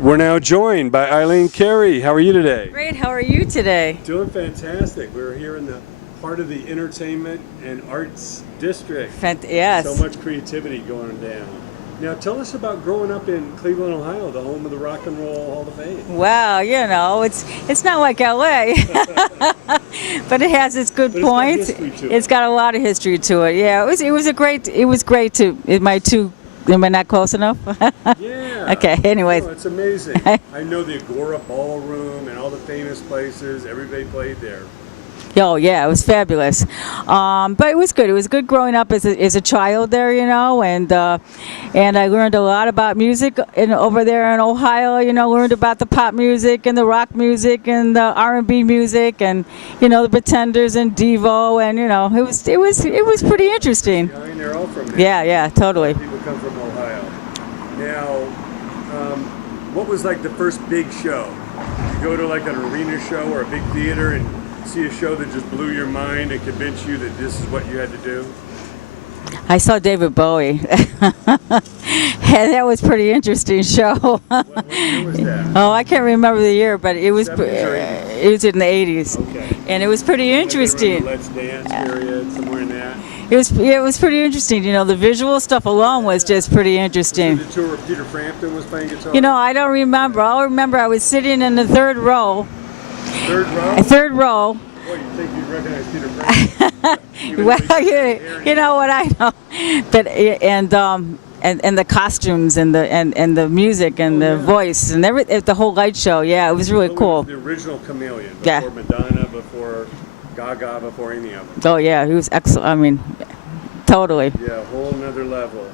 We're now joined by EILEEN CAREY. How are you today? Great, how are you today? Doing fantastic. We're here in the heart of the entertainment and arts district. Yes. So much creativity going down. Now tell us about growing up in Cleveland, Ohio, the home of the Rock and Roll Hall of Fame. Well, you know, it's not like LA, but it has its good points. It's got a lot of history to it. Yeah, it was great to. Am I not close enough? Yeah. Okay. Anyways. No, it's amazing. I know the Agora Ballroom and all the famous places. Everybody played there. Oh yeah, it was fabulous. But it was good. It was good growing up as a child there, you know, and I learned a lot about music over there in Ohio. You know, learned about the pop music and the rock music and the R&B music and you know the Pretenders and Devo and you know it was pretty interesting. I mean, they're all from there. Yeah, totally. People come from Ohio. Now, what was like the first big show? You go to like an arena show or a big theater and see a show that just blew your mind and convinced you that this is what you had to do? I saw David Bowie. That was a pretty interesting show. What year was that? Oh, I can't remember the year, but it was 70s or 80s? it was in the 80s. Okay. And it was pretty interesting. Like Let's Dance period, somewhere in that. It was pretty interesting. You know, the visual stuff alone was just pretty interesting. Was it the tour where Peter Frampton was playing guitar? You know, I don't remember. I'll remember I was sitting in the third row. Third row? Third row. Boy, you'd think you'd recognize Peter Frampton. Well, you know what I know. But and the costumes and the music and the voice and the whole light show. Yeah, it was really cool. The original Chameleon. Before Yeah. Madonna, before Gaga, before any of them. Oh yeah, he was excellent. I mean, totally. Yeah, a whole nother level.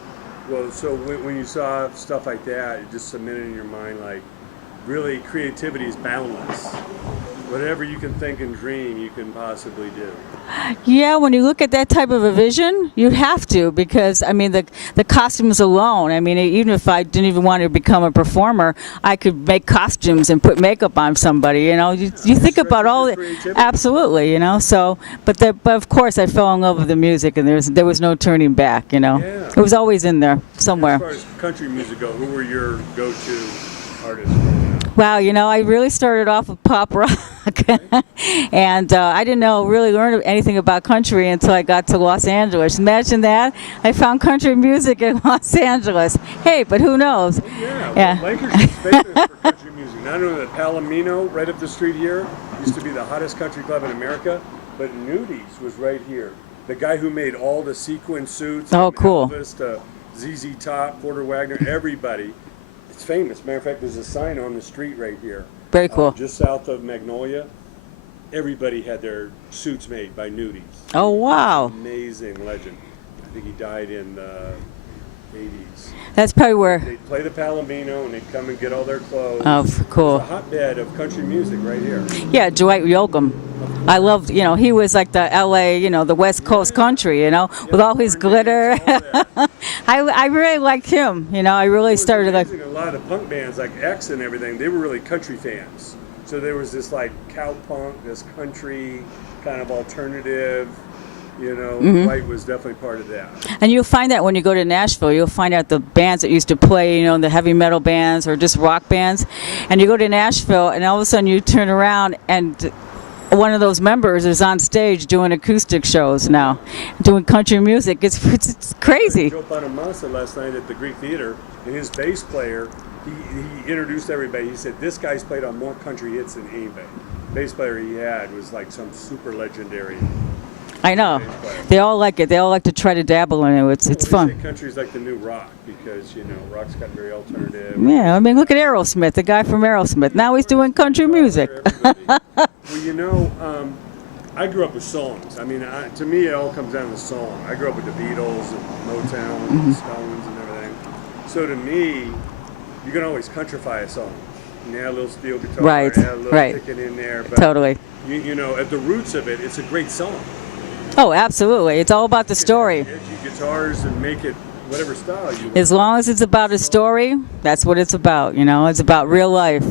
Well, so when you saw stuff like that, it just cemented in your mind like, really, creativity is boundless. Whatever you can think and dream, you can possibly do. Yeah, when you look at that type of a vision, you'd have to because, I mean, the costumes alone, I mean, even if I didn't even want to become a performer, I could make costumes and put makeup on somebody, you know. You think about all the, absolutely, you know. So, but of course I fell in love with the music and there was no turning back, you know. Yeah. It was always in there somewhere. As far as country music go, who were your go-to artists? Wow, you know, I really started off with pop rock, and I didn't really learn anything about country until I got to Los Angeles. Imagine that. I found country music in Los Angeles. Hey, but who knows? Yeah. Well, Lakers is famous for country music. Not only that, Palomino, right up the street here, used to be the hottest country club in America, but Nudies was right here. The guy who made all the sequin suits, oh, cool. Elvis to ZZ Top, Porter Wagner, everybody. It's famous. Matter of fact, there's a sign on the street right here. Very cool. Just south of Magnolia. Everybody had their suits made by Nudies. Oh, wow. Amazing legend. I think he died in the 80s. That's probably where... They'd play the Palomino and they'd come and get all their clothes. Oh, cool. It's a hotbed of country music right here. Yeah, Dwight Yoakam. I loved, you know, he was like the LA, you know, the West Coast country, you know, with all his glitter. I really liked him, you know, I really started like... A lot of punk bands like X and everything, they were really country fans. So there was this like cowpunk, this country kind of alternative, you know, Dwight was definitely part of that. And you'll find that when you go to Nashville, you'll find out the bands that used to play, you know, the heavy metal bands or just rock bands. And you go to Nashville and all of a sudden you turn around and one of those members is on stage doing acoustic shows now, doing country music. It's crazy. Joe Bonamassa last night at the Greek Theater, and his bass player, he introduced everybody. He said, this guy's played on more country hits than anybody. The bass player he had was like some super legendary. I know. They all like it. They all like to try to dabble in it. It's fun. Say country's like the new rock because, you know, rock's got very alternative. Yeah, I mean, look at Aerosmith, the guy from Aerosmith. Now he's doing country music. Well, you know, I grew up with songs. I mean, to me, it all comes down to song. I grew up with the Beatles and Motown and the Stones and everything. So to me, you can always countrify a song. You add a little steel guitar, Right, add a little right. picket in there. But Totally. You know, at the roots of it, it's a great song. Oh, absolutely. It's all about the story. Edgy guitars and make it whatever style you want. As long as it's about a story, that's what it's about, you know. It's about real life.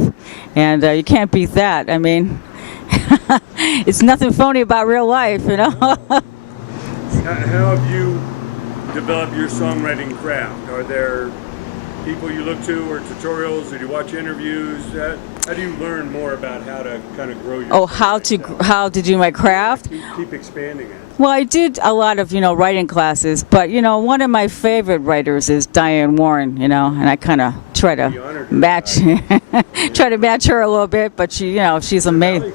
And you can't beat that. I mean, it's nothing phony about real life, you know. How have you developed your songwriting craft? Are there people you look to, or tutorials, or do you watch interviews? How do you learn more about how to kind of grow your? Oh, how to do my craft? Keep expanding it. Well, I did a lot of, writing classes, but, one of my favorite writers is Diane Warren, and I kind of try to match, try to match her a little bit, but she's amazing.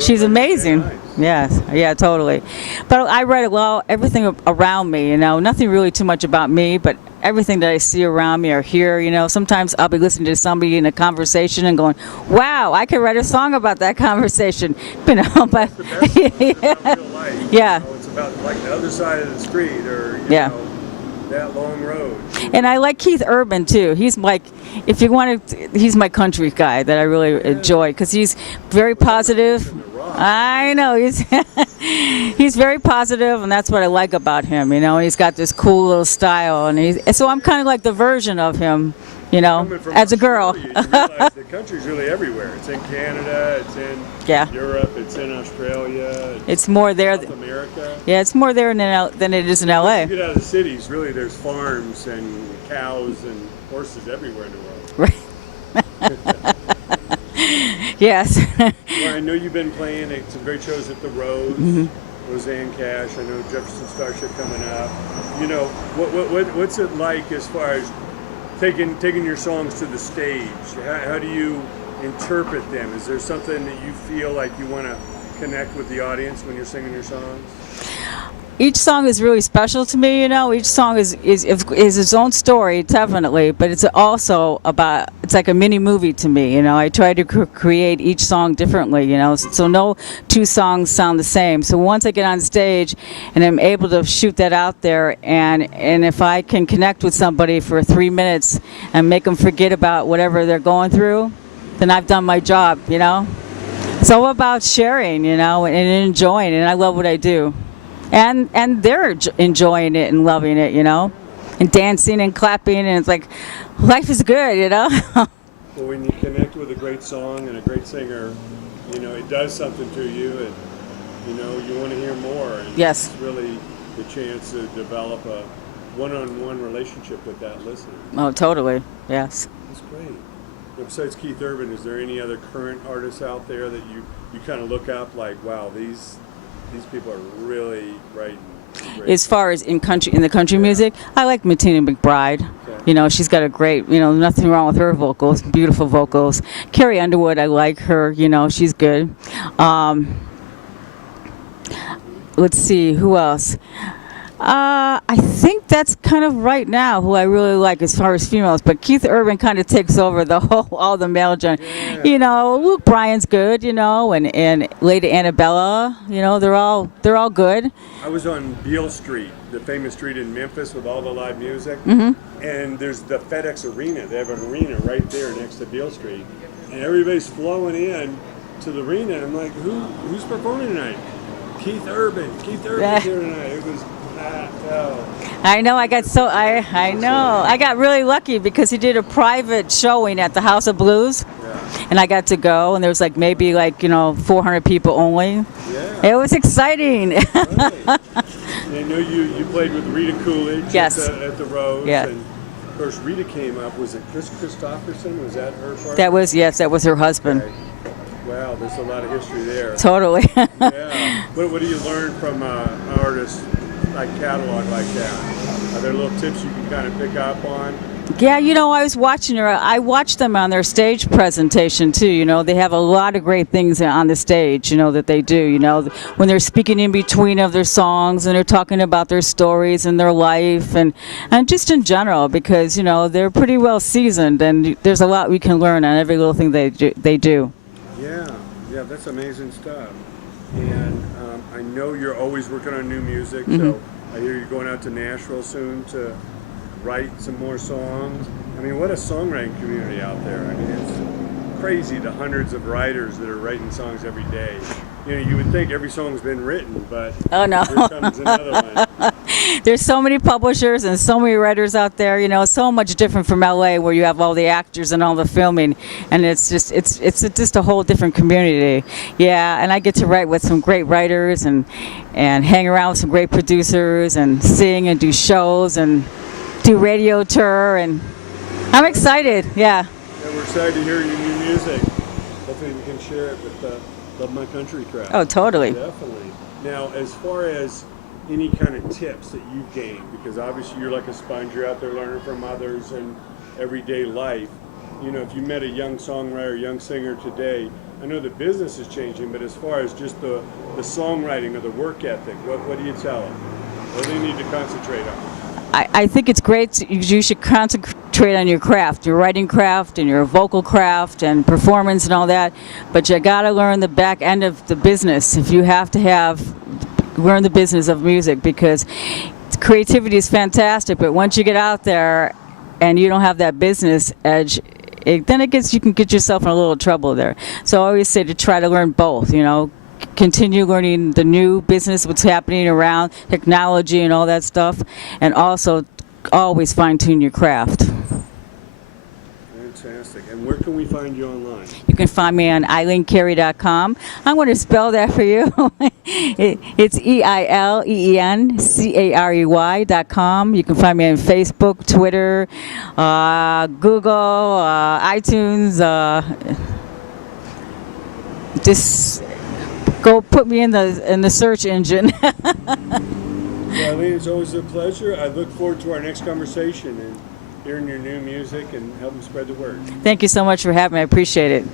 She's amazing. Nice. Yes, yeah, totally. But I write everything around me, nothing really too much about me, but everything that I see around me or hear, sometimes I'll be listening to somebody in a conversation and going, wow, I could write a song about that conversation, but That's the best one. It's about real life. Yeah. It's about like the other side of the street, or that long road. And I like Keith Urban too. He's like, if you want to, he's my country guy that I really enjoy because he's very positive. I know he's very positive, and that's what I like about him. He's got this cool little style, and so I'm kind of like the version of him, as a girl. You realize the country's really everywhere. It's in Canada, it's in Europe, it's in Australia. It's more there. South America. Yeah, it's more there than it is in LA. Once you get out of the cities, really, there's farms and cows and horses everywhere in the world. Right. Yes. Well, I know you've been playing at some great shows at the Rose, Roseanne Cash. I know Jefferson Starship coming up. What's it like as far as taking your songs to the stage? How do you interpret them? Is there something that you feel like you want to connect with the audience when you're singing your songs? Each song is really special to me, Each song is its own story, definitely, but it's also it's like a mini movie to me, I try to create each song differently, so no two songs sound the same. So once I get on stage and I'm able to shoot that out there, and if I can connect with somebody for 3 minutes and make them forget about whatever they're going through, then I've done my job, It's all about sharing, and enjoying, and I love what I do. And they're enjoying it and loving it, and dancing and clapping, and it's like, life is good, Well, when you connect with a great song and a great singer, it does something to you, and, you want to hear more. And yes. It's really the chance to develop a one-on-one relationship with that listener. Oh, totally, yes. That's great. Besides Keith Urban, is there any other current artists out there that you kind of look up like, wow, these people are really writing great. As far as in the country music, I like Martina McBride. Okay. She's got a great, nothing wrong with her vocals, beautiful vocals. Carrie Underwood, I like her, she's good. Let's see, who else? I think that's kind of right now who I really like as far as females, but Keith Urban kind of takes over all the male genre. Yeah. Luke Bryan's good, and Lady Annabella, they're all good. I was on Beale Street, the famous street in Memphis with all the live music, and there's the FedEx Arena. They have an arena right there next to Beale Street, and everybody's flowing in to the arena. And I'm like, who's performing tonight? Keith Urban. Keith Urban's here tonight. It was I know. I got really lucky because he did a private showing at the House of Blues, and I got to go, and there was maybe 400 people only. Yeah. It was exciting. Right. I know you played with Rita Coolidge at the Rose. Yeah. And of course, Rita came up. Was it Chris Christopherson? Was that her part? That was her husband. Okay. Wow, there's a lot of history there. Totally. Yeah. What do you learn from an artist like catalog like that? Are there little tips you can kind of pick up on? Yeah, I was watching her. I watched them on their stage presentation too. They have a lot of great things on the stage, that they do. When they're speaking in between of their songs and they're talking about their stories and their life and just in general, because they're pretty well seasoned, and there's a lot we can learn on every little thing they do. Yeah, that's amazing stuff. And I know you're always working on new music, so I hear you're going out to Nashville soon to write some more songs. I mean, what a songwriting community out there. I mean, it's crazy, the hundreds of writers that are writing songs every day. You would think every song's been written, but oh no, here comes another one. There's so many publishers and so many writers out there. So much different from LA, where you have all the actors and all the filming, and it's just a whole different community. Yeah, and I get to write with some great writers and hang around with some great producers and sing and do shows and do radio tour, and I'm excited. Yeah. And we're excited to hear your new music. Hopefully we can share it with the Love My Country crowd. Oh, totally. Definitely. Now, as far as any kind of tips that you've gained, because obviously you're like a sponge, you're out there learning from others and everyday life. You know, if you met a young songwriter, young singer today, I know the business is changing, but as far as just the songwriting or the work ethic, what do you tell them? What do they need to concentrate on? I think it's great. You should concentrate on your craft, your writing craft and your vocal craft and performance and all that. But you got to learn the back end of the business. If you have to learn the business of music, because creativity is fantastic. But once you get out there and you don't have that business edge, you can get yourself in a little trouble there. So I always say to try to learn both. You know, continue learning the new business, what's happening around technology and all that stuff, and also always fine-tune your craft. Fantastic. And where can we find you online? You can find me on EILEENCAREY.com. I'm going to spell that for you. It's EILEENCAREY.com. You can find me on Facebook, Twitter, Google, iTunes. Just go put me in the search engine. Well, Eileen, it's always a pleasure. I look forward to our next conversation and hearing your new music and helping spread the word. Thank you so much for having me. I appreciate it.